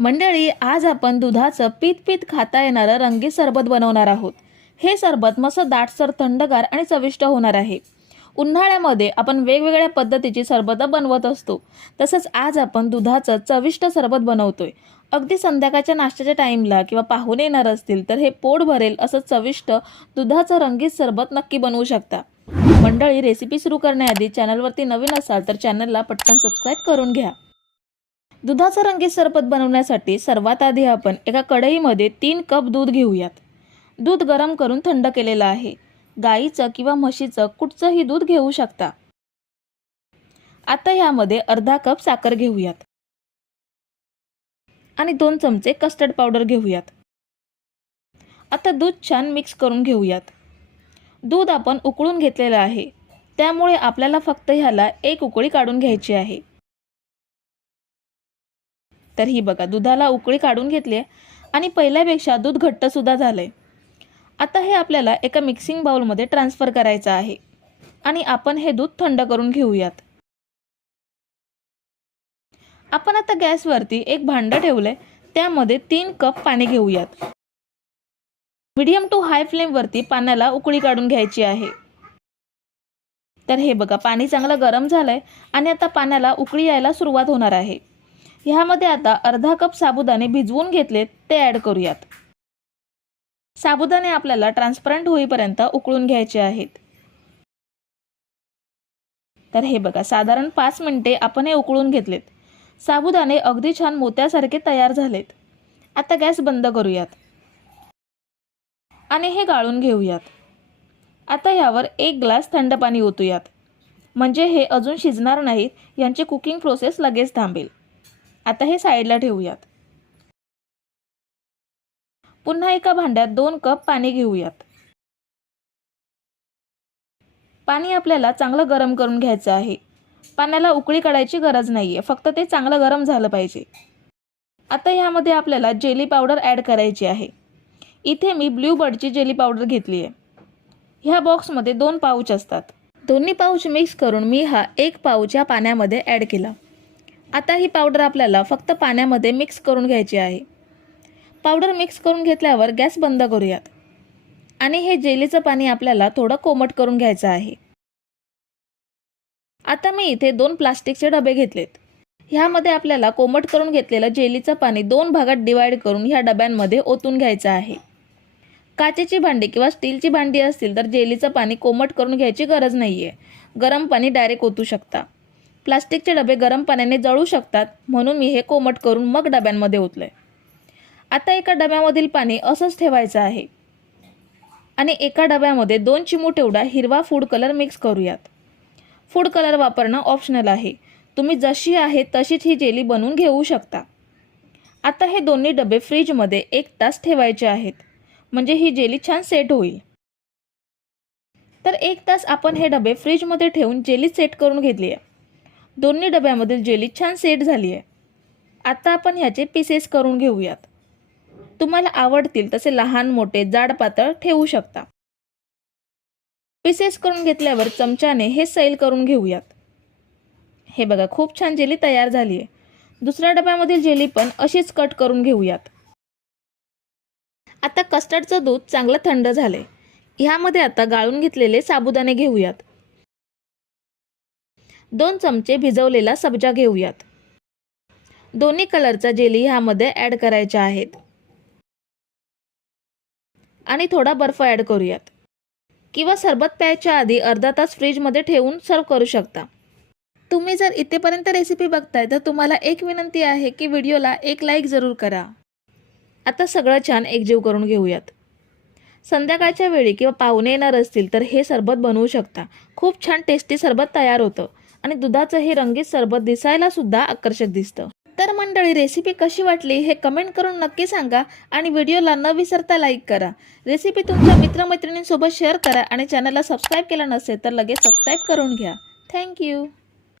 मंडळी, आज आपण दुधाचं पीत खाता येणारं रंगीत सरबत बनवणार आहोत। हे सरबत मस्त दाटसर, थंडगार आणि चविष्ट होणार आहे। उन्हाळ्यामध्ये आपण वेगवेगळ्या पद्धतीची सरबत बनवत असतो, तसंच आज आपण दुधाचं चविष्ट सरबत बनवतोय। अगदी संध्याकाळच्या नाश्त्याच्या टाइमला किंवा पाहुणे येणार असतील तर हे पोट भरेल असं चविष्ट दुधाचं रंगीत सरबत नक्की बनवू शकता। मंडळी, रेसिपी सुरू करण्याआधी चॅनलवरती नवीन असाल तर चॅनलला पटकन सबस्क्राइब करून घ्या। दुधाचं रंगीत सरबत बनवण्यासाठी सर्वात आधी आपण एका कढईमध्ये 3 कप दूध घेऊयात। दूध गरम करून थंड केलेलं आहे। गाईचं किंवा म्हशीचं कुठचंही दूध घेऊ शकता। आता यामध्ये अर्धा कप साखर घेऊयात आणि 2 चमचे कस्टर्ड पावडर घेऊयात। आता दूध छान मिक्स करून घेऊयात। दूध आपण उकळून घेतलेलं आहे, त्यामुळे आपल्याला फक्त ह्याला एक उकळी काढून घ्यायची आहे। तर ही बघा, दुधाला उकळी काढून घेतली आणि पहिल्यापेक्षा दूध घट्ट सुद्धा झालंय। आता हे आपल्याला एका मिक्सिंग बाउलमध्ये ट्रान्सफर करायचं आहे आणि आपण हे दूध थंड करून घेऊयात। आपण आता गॅसवरती एक भांडं ठेवलंय, त्यामध्ये 3 कप पाणी घेऊयात। मीडियम टू हाय फ्लेम वरती पाण्याला उकळी काढून घ्यायची आहे। तर हे बघा, पाणी चांगलं गरम झालंय आणि आता पाण्याला उकळी यायला सुरुवात होणार आहे। ह्यामध्ये आता अर्धा कप साबुदाणे भिजवून घेतलेत ते ॲड करूयात। साबुदाणे आपल्याला ट्रान्सपरंट होईपर्यंत उकळून घ्यायचे आहेत। तर हे बघा, साधारण 5 मिनिटे आपण हे उकळून घेतलेत। साबुदाणे अगदी छान मोत्यासारखे तयार झालेत। आता गॅस बंद करूयात आणि हे गाळून घेऊयात। आता यावर 1 ग्लास थंड पाणी ओतूयात, म्हणजे हे अजून शिजणार नाहीत, यांची कुकिंग प्रोसेस लगेच थांबेल। आता हे साईडला ठेवूयात। पुन्हा एका भांड्यात 2 कप पाणी घेऊयात। पाणी आपल्याला चांगलं गरम करून घ्यायचं आहे। पाण्याला उकळी काढायची गरज नाहीये, फक्त ते चांगलं गरम झालं पाहिजे। आता यामध्ये आपल्याला जेली पावडर ॲड करायची आहे। इथे मी ब्लू बर्डची जेली पावडर घेतली आहे। ह्या बॉक्समध्ये 2 पाऊच असतात। दोन्ही पाऊच मिक्स करून मी हा 1 पाऊच या पाण्यामध्ये ॲड केला। आता ही पावडर आपल्याला फक्त पाण्यामध्ये मिक्स करून घ्यायची आहे। पावडर मिक्स करून घेतल्यावर गॅस बंद करूयात आणि हे जेलीचं पाणी आपल्याला थोडं कोमट करून घ्यायचं आहे। आता मी इथे 2 प्लास्टिकचे डबे घेतलेत। ह्यामध्ये आपल्याला कोमट करून घेतलेलं जेलीचं पाणी 2 भागात डिवाइड करून ह्या डब्यांमध्ये ओतून घ्यायचं आहे। काचेची भांडी किंवा स्टीलची भांडी असतील तर जेलीचं पाणी कोमट करून घ्यायची गरज नाहीये, गरम पाणी डायरेक्ट ओतू शकता। प्लास्टिकचे डबे गरम पाण्याने जळू शकतात, म्हणून मी हे कोमट करून मग डब्यांमध्ये ओतलंय। आता एका डब्यामधील पाणी असंच ठेवायचं आहे आणि एका डब्यामध्ये 2 चिमूट एवढा हिरवा फूड कलर मिक्स करूयात। फूड कलर वापरणं ऑप्शनल आहे, तुम्ही जशी आहे तशीच ही जेली बनवून घेऊ शकता। आता हे दोन्ही डबे फ्रीजमध्ये 1 तास ठेवायचे आहेत, म्हणजे ही जेली छान सेट होईल। तर 1 तास आपण हे डबे फ्रीजमध्ये ठेवून जेली सेट करून घेतली आहे। दोन्ही डब्यामधील जेली छान सेट झाली आहे। आता आपण ह्याचे पीसेस करून घेऊयात। तुम्हाला आवडतील तसे लहान मोठे जाड पातळ ठेवू शकता। पीसेस करून घेतल्यावर चमच्याने हे सैल करून घेऊयात। हे बघा, खूप छान जेली तयार झाली आहे। दुसऱ्या डब्यामधील जेली पण अशीच कट करून घेऊयात। आता कस्टर्डचं दूध चांगलं थंड झालंय। ह्यामध्ये आता गाळून घेतलेले साबुदाणे घेऊयात। 2 चमचे भिजवलेला सब्जा घेऊयात। दोन्ही कलरचा जेली ह्यामध्ये ॲड करायच्या आहेत आणि थोडा बर्फ ॲड करूयात, किंवा सरबत प्यायच्या आधी अर्धा तास फ्रीजमध्ये ठेवून सर्व करू शकता। तुम्ही जर इथेपर्यंत रेसिपी बघताय तर तुम्हाला एक विनंती आहे की व्हिडिओला एक लाईक जरूर करा। आता सगळं छान एकजीव करून घेऊयात। संध्याकाळच्या वेळी किंवा पाहुणे येणार असतील तर हे सरबत बनवू शकता। खूप छान टेस्टी सरबत तयार होतं आणि दुधाचं हे रंगीत सरबत दिसायला सुद्धा आकर्षक दिसतं। तर मंडळी, रेसिपी कशी वाटली हे कमेंट करून नक्की सांगा आणि व्हिडिओला न विसरता लाईक करा। रेसिपी तुमच्या मित्रमैत्रिणींसोबत शेअर करा आणि चॅनलला सबस्क्राईब केलं नसेल तर लगेच सबस्क्राईब करून घ्या। थँक्यू।